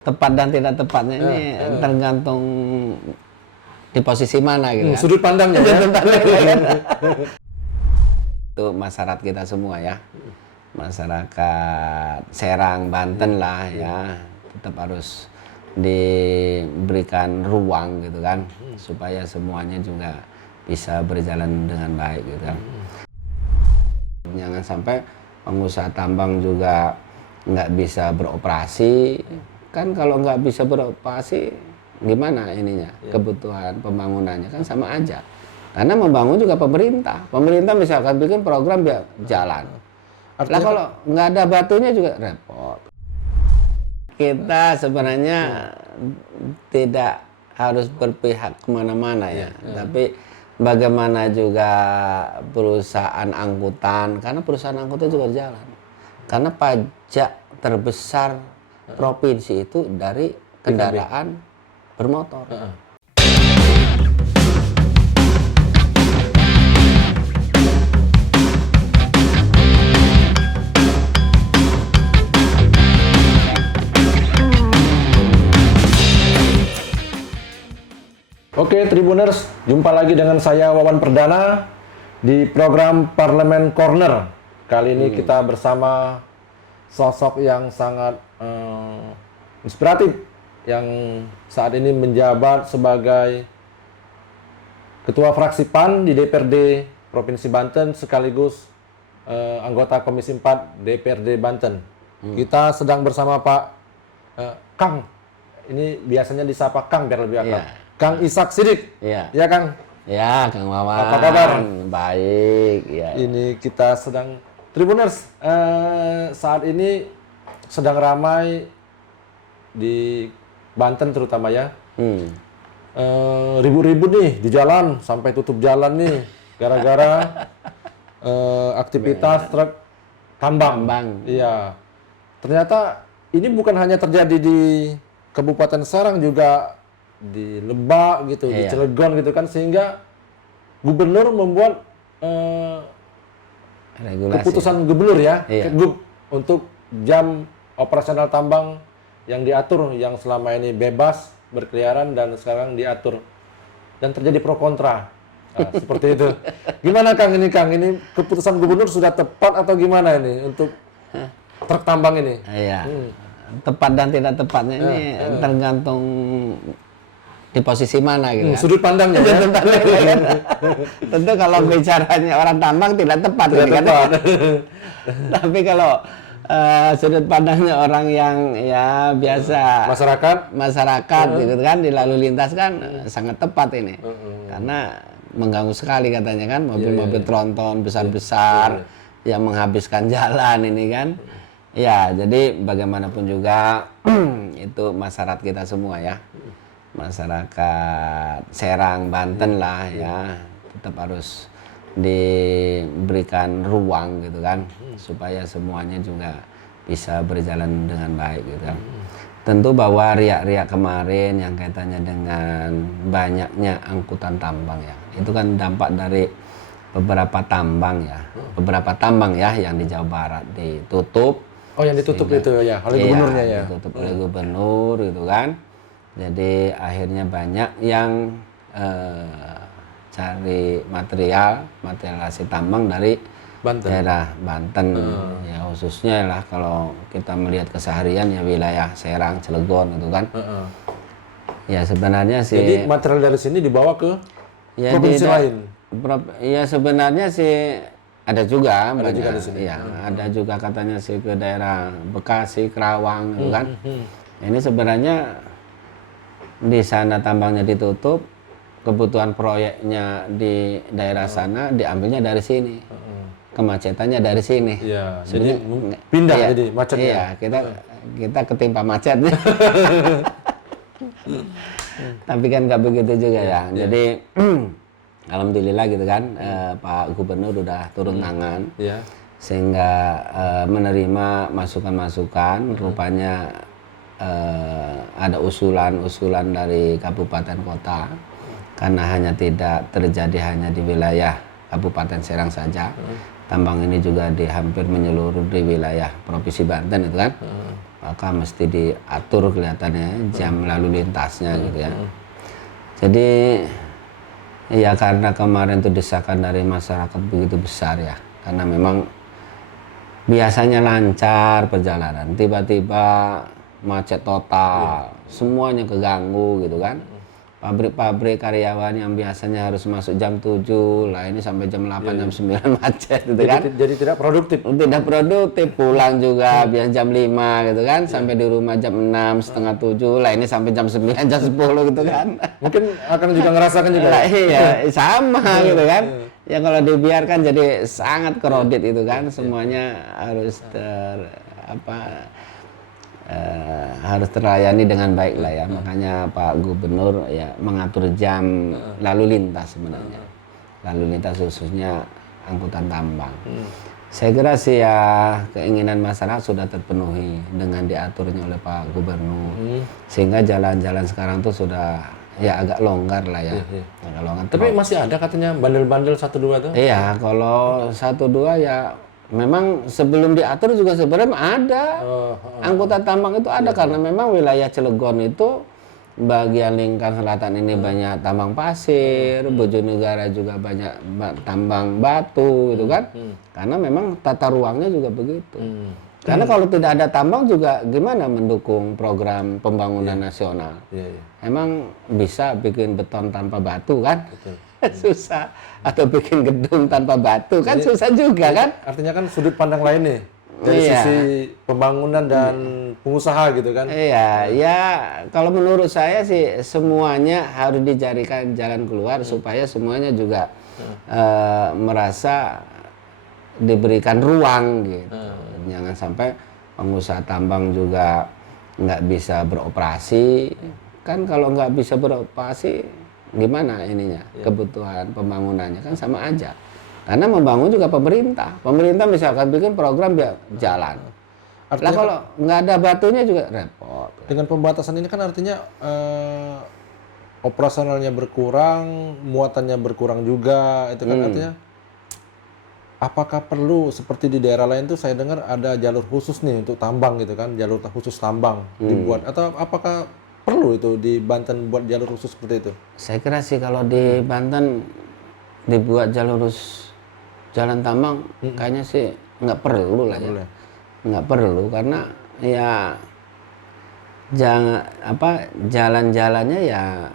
Tepat dan tidak tepatnya ini tergantung di posisi mana gitu kan. Sudut pandangnya ya. Itu masyarakat kita semua ya. Masyarakat Serang, Banten lah ya. Tetap harus diberikan ruang gitu kan. Supaya semuanya juga bisa berjalan dengan baik gitu kan. Jangan sampai pengusaha tambang juga nggak bisa beroperasi. Kan kalau nggak bisa beroperasi gimana ininya kebutuhan pembangunannya kan sama aja, karena membangun juga pemerintah misalkan bikin program biar jalan lah, kalau nggak ada batunya juga repot. Kita sebenarnya tidak harus berpihak kemana-mana ya, tapi bagaimana juga perusahaan angkutan, karena perusahaan angkutan juga jalan, karena pajak terbesar provinsi itu dari kendaraan bermotor. Oke, Tribuners, jumpa lagi dengan saya Wawan Perdana di program Parlemen Corner. Kali ini kita bersama sosok yang sangat inspiratif, yang saat ini menjabat sebagai Ketua Fraksi PAN di DPRD Provinsi Banten sekaligus anggota Komisi 4 DPRD Banten. Kita sedang bersama Pak Kang, ini biasanya disapa Kang biar lebih akrab. Kang Ishak Siddiq. Iya. Ya Kang. Ya, Kang Wawan. Apa kabar? Baik. Ya. Ini kita sedang Tribuners, saat ini sedang ramai di Banten terutama ya. Ribu-ribu nih di jalan, sampai tutup jalan nih gara-gara aktivitas truk tambang. Iya. Ternyata ini bukan hanya terjadi di Kabupaten Serang, juga di Lebak gitu, di Cilegon gitu kan, sehingga gubernur membuat keputusan gubernur ya, Kegub, untuk jam operasional tambang yang diatur, yang selama ini bebas berkeliaran dan sekarang diatur, dan terjadi pro kontra. Nah, seperti itu. Gimana Kang ini, Kang? Ini keputusan gubernur sudah tepat atau gimana ini untuk truk tambang ini? Iya. Tepat dan tidak tepatnya ini tergantung di posisi mana gitu kan. Sudut pandangnya ya. Tentu kalau bicaranya orang tambang tidak tepat, kan? Tapi kalau sudut pandangnya orang yang ya biasa masyarakat gitu kan, di lalu lintas kan sangat tepat ini. Karena mengganggu sekali katanya kan, mobil-mobil tronton besar-besar yang menghabiskan jalan ini kan. Ya, jadi bagaimanapun juga itu masyarakat kita semua ya. Masyarakat Serang, Banten lah ya, tetap harus diberikan ruang gitu kan, supaya semuanya juga bisa berjalan dengan baik gitu kan. Tentu bahwa riak-riak kemarin yang kaitannya dengan banyaknya angkutan tambang ya, itu kan dampak dari beberapa tambang ya yang di Jawa Barat ditutup. Oh, yang ditutup itu ya, oleh gubernurnya ya. Ditutup oleh gubernur gitu kan. Jadi akhirnya banyak yang cari material hasil tambang dari daerah Banten. Ya khususnya lah kalau kita melihat keseharian ya wilayah Serang, Cilegon gitu kan. Ya sebenarnya sih. Jadi material dari sini dibawa ke provinsi lain. Ya sebenarnya sih ada juga di sini. Ya, ada juga katanya sih ke daerah Bekasi, Kerawang gitu kan. Ini sebenarnya di sana tambangnya ditutup, kebutuhan proyeknya di daerah sana diambilnya dari sini, kemacetannya dari sini. Iya, jadi pindah jadi macetnya. Iya, kita ketimpa macet. Tapi kan nggak begitu juga ya. Jadi alhamdulillah gitu kan, Pak Gubernur udah turun tangan, sehingga menerima masukan-masukan. Rupanya ada usulan dari kabupaten kota, karena tidak terjadi hanya di wilayah Kabupaten Serang saja, tambang ini juga hampir menyeluruh di wilayah Provinsi Banten itu kan, maka mesti diatur kelihatannya jam lalu lintasnya gitu ya. Jadi ya karena kemarin itu desakan dari masyarakat begitu besar ya, karena memang biasanya lancar perjalanan, tiba-tiba macet total, semuanya keganggu gitu kan. Pabrik-pabrik karyawan yang biasanya harus masuk jam 7, lah ini sampai jam 8, jam 9 macet gitu kan. Jadi tidak produktif. Tidak produktif, pulang juga biasa jam 5 gitu kan, sampai di rumah jam 6, setengah 7, lah ini sampai jam 9, jam 10 gitu kan. Mungkin akan juga ngerasakan juga. Lah, iya, sama gitu kan. Ya kalau dibiarkan jadi sangat kredit itu kan, semuanya harus harus terlayani dengan baik lah ya. Makanya Pak Gubernur ya mengatur jam lalu lintas sebenarnya. Lalu lintas khususnya angkutan tambang. Saya kira sih ya keinginan masyarakat sudah terpenuhi dengan diaturnya oleh Pak Gubernur. Sehingga jalan-jalan sekarang tuh sudah ya agak longgar lah ya. Agak longgar. Tapi masih ada katanya bandel-bandel 1-2 tuh? Iya, kalau 1-2 ya memang sebelum diatur juga sebenarnya ada. Angkutan tambang itu ada karena memang wilayah Cilegon itu bagian lingkar selatan ini banyak tambang pasir, Bojonegara juga banyak tambang batu gitu kan. Karena memang tata ruangnya juga begitu. Karena kalau tidak ada tambang juga gimana mendukung program pembangunan nasional. Emang bisa bikin beton tanpa batu kan? Susah. Atau bikin gedung tanpa batu kan susah juga kan? Artinya kan sudut pandang lain nih. Dari sisi pembangunan dan pengusaha gitu kan? Iya, ya kalau menurut saya sih semuanya harus dicarikan jalan keluar supaya semuanya juga merasa diberikan ruang gitu. Jangan sampai pengusaha tambang juga nggak bisa beroperasi. Kan kalau nggak bisa beroperasi gimana ininya kebutuhan pembangunannya kan sama aja. Karena membangun juga pemerintah. Pemerintah misalkan bikin program biar jalan. Lah kalau nggak ada batunya juga repot. Dengan pembatasan ini kan artinya operasionalnya berkurang, muatannya berkurang juga. Itu kan artinya apakah perlu seperti di daerah lain tuh saya dengar ada jalur khusus nih untuk tambang gitu kan, jalur khusus tambang dibuat atau apakah perlu itu di Banten buat jalur khusus seperti itu? Saya kira sih kalau di Banten dibuat jalur khusus jalan tambang kayaknya sih nggak perlu lah ya. Nggak perlu karena ya jangan jalan-jalannya ya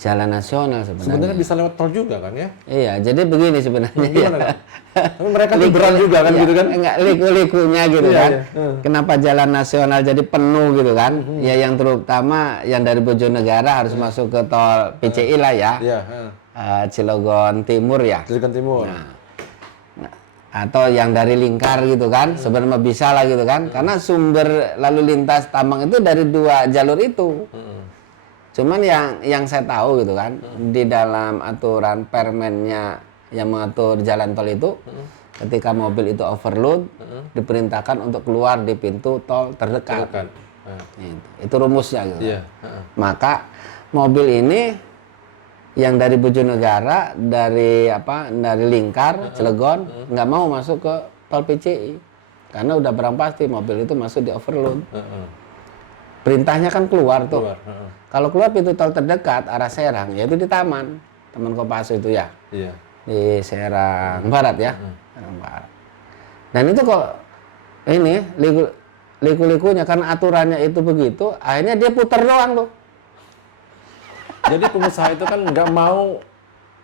jalan nasional sebenarnya. Sebenarnya bisa lewat tol juga kan ya? Iya, jadi begini sebenarnya. Gimana kan? Tapi mereka liberal juga kan gitu kan? Enggak liku-likunya gitu kan. Kenapa jalan nasional jadi penuh gitu kan? Ya yang terutama yang dari Bojonegara harus masuk ke tol PCI lah ya. Cilegon Timur ya. Cilegon Timur. Atau yang dari lingkar gitu kan, sebenarnya bisa lah gitu kan. Karena sumber lalu lintas tambang itu dari 2 jalur itu. Cuman yang saya tahu gitu kan, di dalam aturan permennya yang mengatur jalan tol itu, ketika mobil itu overload, diperintahkan untuk keluar di pintu tol terdekat. Itu rumusnya gitu. Maka mobil ini yang dari Bojonegara, dari lingkar, Cilegon, nggak mau masuk ke tol PCI. Karena udah barang pasti mobil itu masuk di overload. Perintahnya kan keluar tuh. Kalau keluar pintu tol terdekat arah Serang, yaitu di Taman Kopassus itu ya. Di Serang Barat ya. Serang Barat. Dan itu kok ini liku-likunya karena aturannya itu begitu, akhirnya dia putar doang tuh. Jadi pengusaha itu kan nggak mau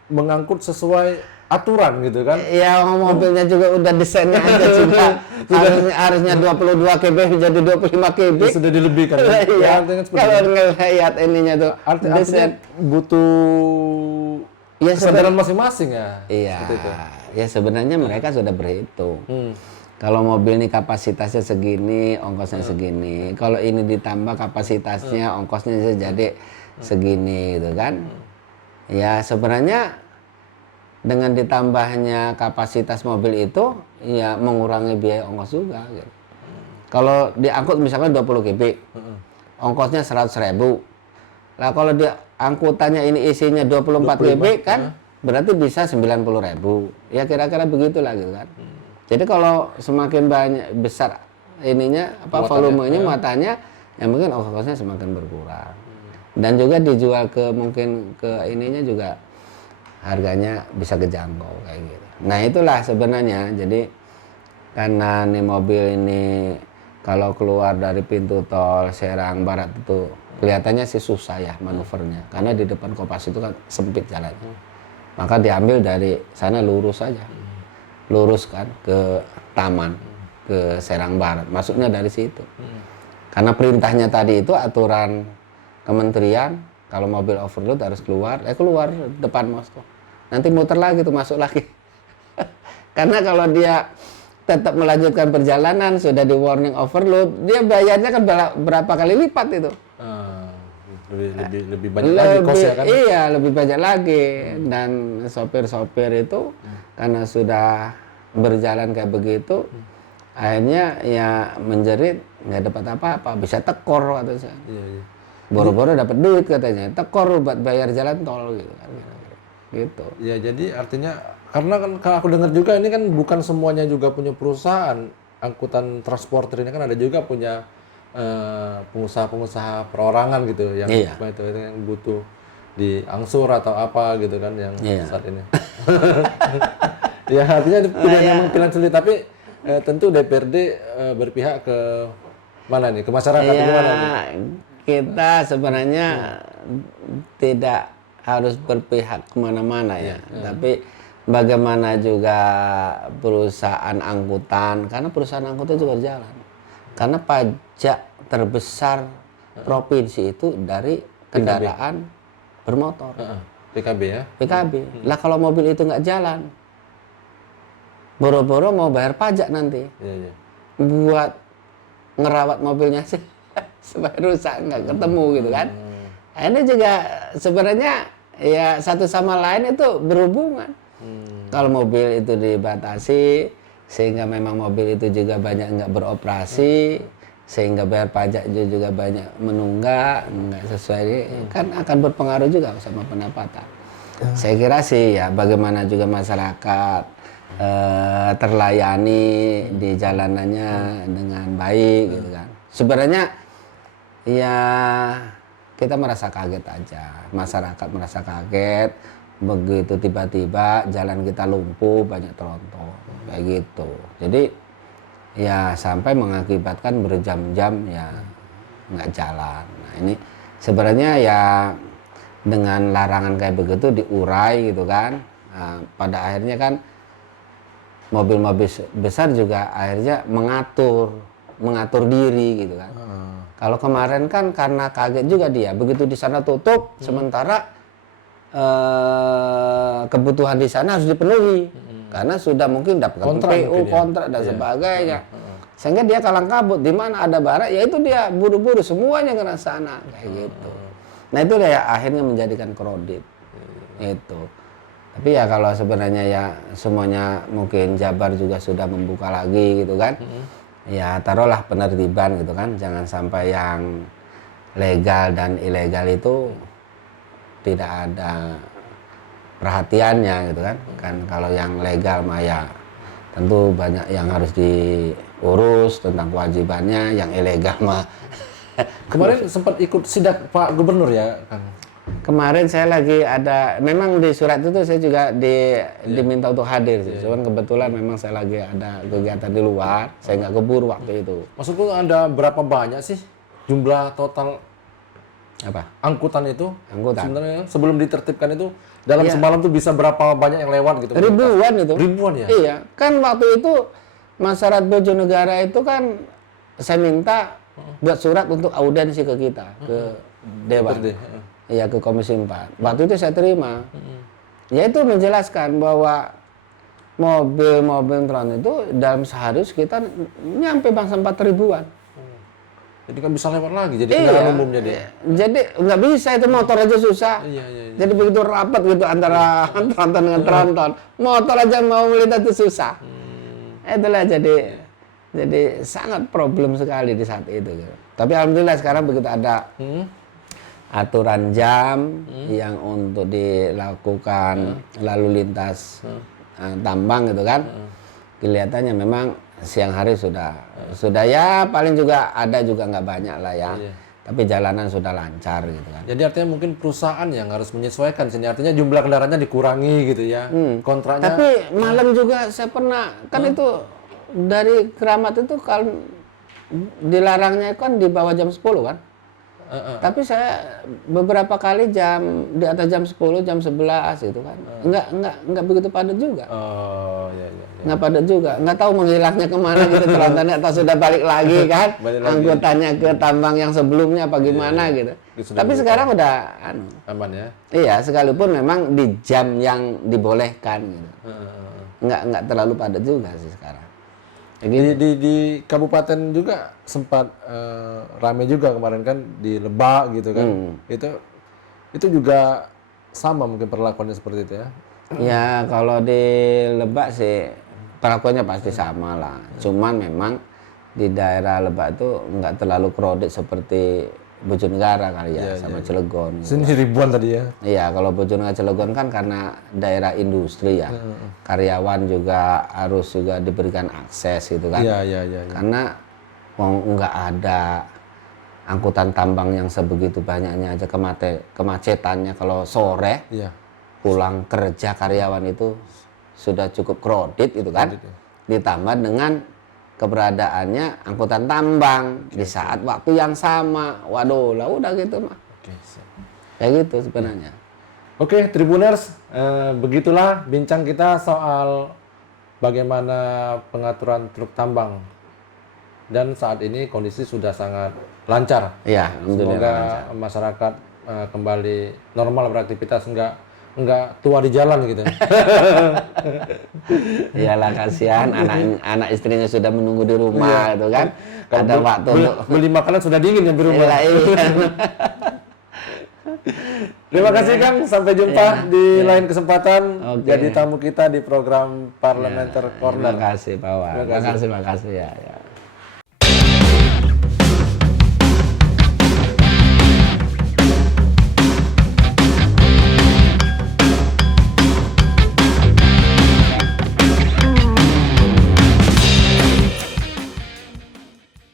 mengangkut sesuai aturan gitu kan? Iya, mobilnya juga udah desainnya aja juga. Harusnya 22 kb menjadi 25 kb. Sudah dilebihkan. Iya. Kalau ngelihat ininya tuh, artinya butuh kesadaran masing-masing ya. Iya. Ya sebenarnya mereka sudah berhitung. Kalau mobil ini kapasitasnya segini, ongkosnya segini. Kalau ini ditambah kapasitasnya, ongkosnya jadi segini gitu kan. Ya sebenarnya dengan ditambahnya kapasitas mobil itu ya mengurangi biaya ongkos juga gitu. Kalau diangkut misalkan 20 kb, ongkosnya 100.000. Lah kalau dia angkutannya ini isinya 24 kb kan berarti bisa 90.000. Ya kira-kira begitulah gitu kan. Jadi kalau semakin banyak besar ininya volumenya muatannya, ya mungkin ongkosnya semakin berkurang. Dan juga dijual ke mungkin ke ininya juga harganya bisa kejangkau kayak gitu. Nah itulah sebenarnya. Jadi karena nih mobil ini kalau keluar dari pintu tol Serang Barat itu kelihatannya sih susah ya manuvernya, karena di depan Kopas itu kan sempit jalannya. Maka diambil dari sana lurus saja, lurus kan ke taman, ke Serang Barat, masuknya dari situ. Karena perintahnya tadi itu aturan kementerian, kalau mobil overload harus keluar depan Moskow. Nanti muter lagi tuh, masuk lagi. Karena kalau dia tetap melanjutkan perjalanan, sudah di warning overload, dia bayarnya kan berapa kali lipat itu. Lebih banyak lagi kosnya kan? Iya, lebih banyak lagi. Dan sopir-sopir itu karena sudah berjalan kayak begitu, akhirnya ya menjerit, nggak dapat apa-apa, bisa tekor katanya. Iya. Boro-boro dapat duit katanya, tekor buat bayar jalan tol gitu kan. Gitu. Ya jadi artinya karena kan kalau aku dengar juga ini kan bukan semuanya juga punya perusahaan angkutan transporter, ini kan ada juga punya pengusaha-pengusaha perorangan gitu yang itu yang butuh diangsur atau apa gitu kan yang saat ini. Ya artinya memang pilihan sulit, tapi tentu DPRD berpihak ke mana nih, ke masyarakat gimana nih? Kita sebenarnya tidak harus berpihak kemana-mana ya, tapi bagaimana juga perusahaan angkutan, karena perusahaan angkutan juga jalan. Karena pajak terbesar provinsi itu dari kendaraan bermotor. PKB ya? PKB. Lah kalau mobil itu nggak jalan, boro-boro mau bayar pajak nanti. Iya. Buat ngerawat mobilnya sih supaya rusak, nggak ketemu gitu kan. Ini juga sebenarnya ya satu sama lain itu berhubungan. Kalau mobil itu dibatasi, sehingga memang mobil itu juga banyak nggak beroperasi, sehingga bayar pajak juga banyak menunggak, nggak sesuai, kan akan berpengaruh juga sama pendapatan. Saya kira sih ya bagaimana juga masyarakat terlayani di jalanannya dengan baik gitu kan. Sebenarnya ya kita merasa kaget aja, masyarakat merasa kaget begitu tiba-tiba jalan kita lumpuh, banyak tronton kayak gitu. Jadi ya sampai mengakibatkan berjam-jam ya nggak jalan. Nah ini sebenarnya ya dengan larangan kayak begitu diurai gitu kan. Nah, pada akhirnya kan mobil-mobil besar juga akhirnya mengatur diri gitu kan. Kalau kemarin kan karena kaget juga dia, begitu di sana tutup, sementara kebutuhan di sana harus dipenuhi, karena sudah mungkin dapat PU, kontrak dan sebagainya. Sehingga dia kalang kabut, di mana ada barang, ya itu dia buru-buru semuanya ke sana kayak gitu. Nah itu ya akhirnya menjadikan kredit itu. Tapi ya kalau sebenarnya ya semuanya mungkin Jabar juga sudah membuka lagi gitu kan. Ya taruhlah penertiban gitu kan, jangan sampai yang legal dan ilegal itu tidak ada perhatiannya gitu kan. Kan kalau yang legal mah ya tentu banyak yang harus diurus tentang kewajibannya, yang ilegal mah. Kemarin sempat ikut sidak Pak Gubernur ya, Kang? Kemarin saya lagi ada, memang di surat itu saya juga diminta untuk hadir sih. Cuman kebetulan memang saya lagi ada kegiatan di luar, saya nggak keburu waktu itu. Maksudku ada berapa banyak sih jumlah total Apa? angkutan itu? Angkutan. Sebenarnya sebelum ditertibkan itu dalam semalam tuh bisa berapa banyak yang lewat gitu? Ribuan itu. Ribuan ya? Iya, kan waktu itu masyarakat Bojonegara itu kan saya minta buat surat untuk audiensi ke kita, ke Dewan. Iya, ke Komisi 4. Waktu itu saya terima. Yaitu menjelaskan bahwa mobil-mobil tron itu dalam sehari sekitar nyampe bangsa 4.000-an. Jadi kan bisa lewat lagi, jadi kendaraan umumnya dia. Jadi nggak bisa, itu motor aja susah. Iya. Jadi begitu rapat gitu antara tronton dengan tronton. Motor aja mau melintas itu susah. Itulah jadi sangat problem sekali di saat itu. Gitu. Tapi alhamdulillah sekarang begitu ada aturan jam yang untuk dilakukan lalu lintas tambang gitu kan. Kelihatannya memang siang hari sudah ya paling juga ada juga nggak banyak lah ya. Iya. Tapi jalanan sudah lancar gitu kan. Jadi artinya mungkin perusahaan yang harus menyesuaikan sini, artinya jumlah kendaraannya dikurangi gitu ya. Kontraknya. Tapi malam juga saya pernah kan itu dari Keramat itu kalau dilarangnya kan di bawah jam 10 kan. Tapi saya beberapa kali di atas jam 10, jam 11 itu kan. Enggak begitu padat juga. Oh, iya. Nggak padat juga, nggak tahu menghilangnya kemana gitu trontonnya atau sudah balik lagi kan. Balik lagi. Anggotanya ke tambang yang sebelumnya apa gimana gitu. Tapi sekarang udah Aman ya. iya, sekalipun memang di jam yang dibolehkan gitu. Nggak terlalu padat juga sih sekarang. Di kabupaten juga sempat rame juga kemarin kan di Lebak gitu kan. Itu juga sama mungkin perlakuannya seperti itu ya. Ya kalau di Lebak sih perlakuannya pasti sama lah. Cuman memang di daerah Lebak itu nggak terlalu crowded seperti Bojonegara kali ya, sama Cilegon. Sini ribuan tadi ya. Iya, kalau Bojonegara Cilegon kan karena daerah industri ya. Karyawan juga harus juga diberikan akses gitu kan. Iya. Karena nggak ada angkutan tambang yang sebegitu banyaknya aja kemacetannya kalau sore Iya. pulang kerja karyawan itu sudah cukup crowded gitu kan. Ditambah dengan keberadaannya angkutan tambang di saat waktu yang sama. Waduh, lah udah gitu mah. Oke, siap. Kayak gitu sebenarnya. Oke, Tribuners, begitulah bincang kita soal bagaimana pengaturan truk tambang. Dan saat ini kondisi sudah sangat lancar. Iya, alhamdulillah Semoga lancar. masyarakat kembali normal beraktivitas, enggak tua di jalan gitu. Iyalah kasihan anak istrinya sudah menunggu di rumah itu kan. Ada waktu untuk Beli makanan sudah dingin ya di rumah. iya. Terima kasih Kang, sampai jumpa di lain kesempatan. Oke. Jadi tamu kita di program Parlementer Terima Corner. kasih Pak Wan. Terima kasih ya.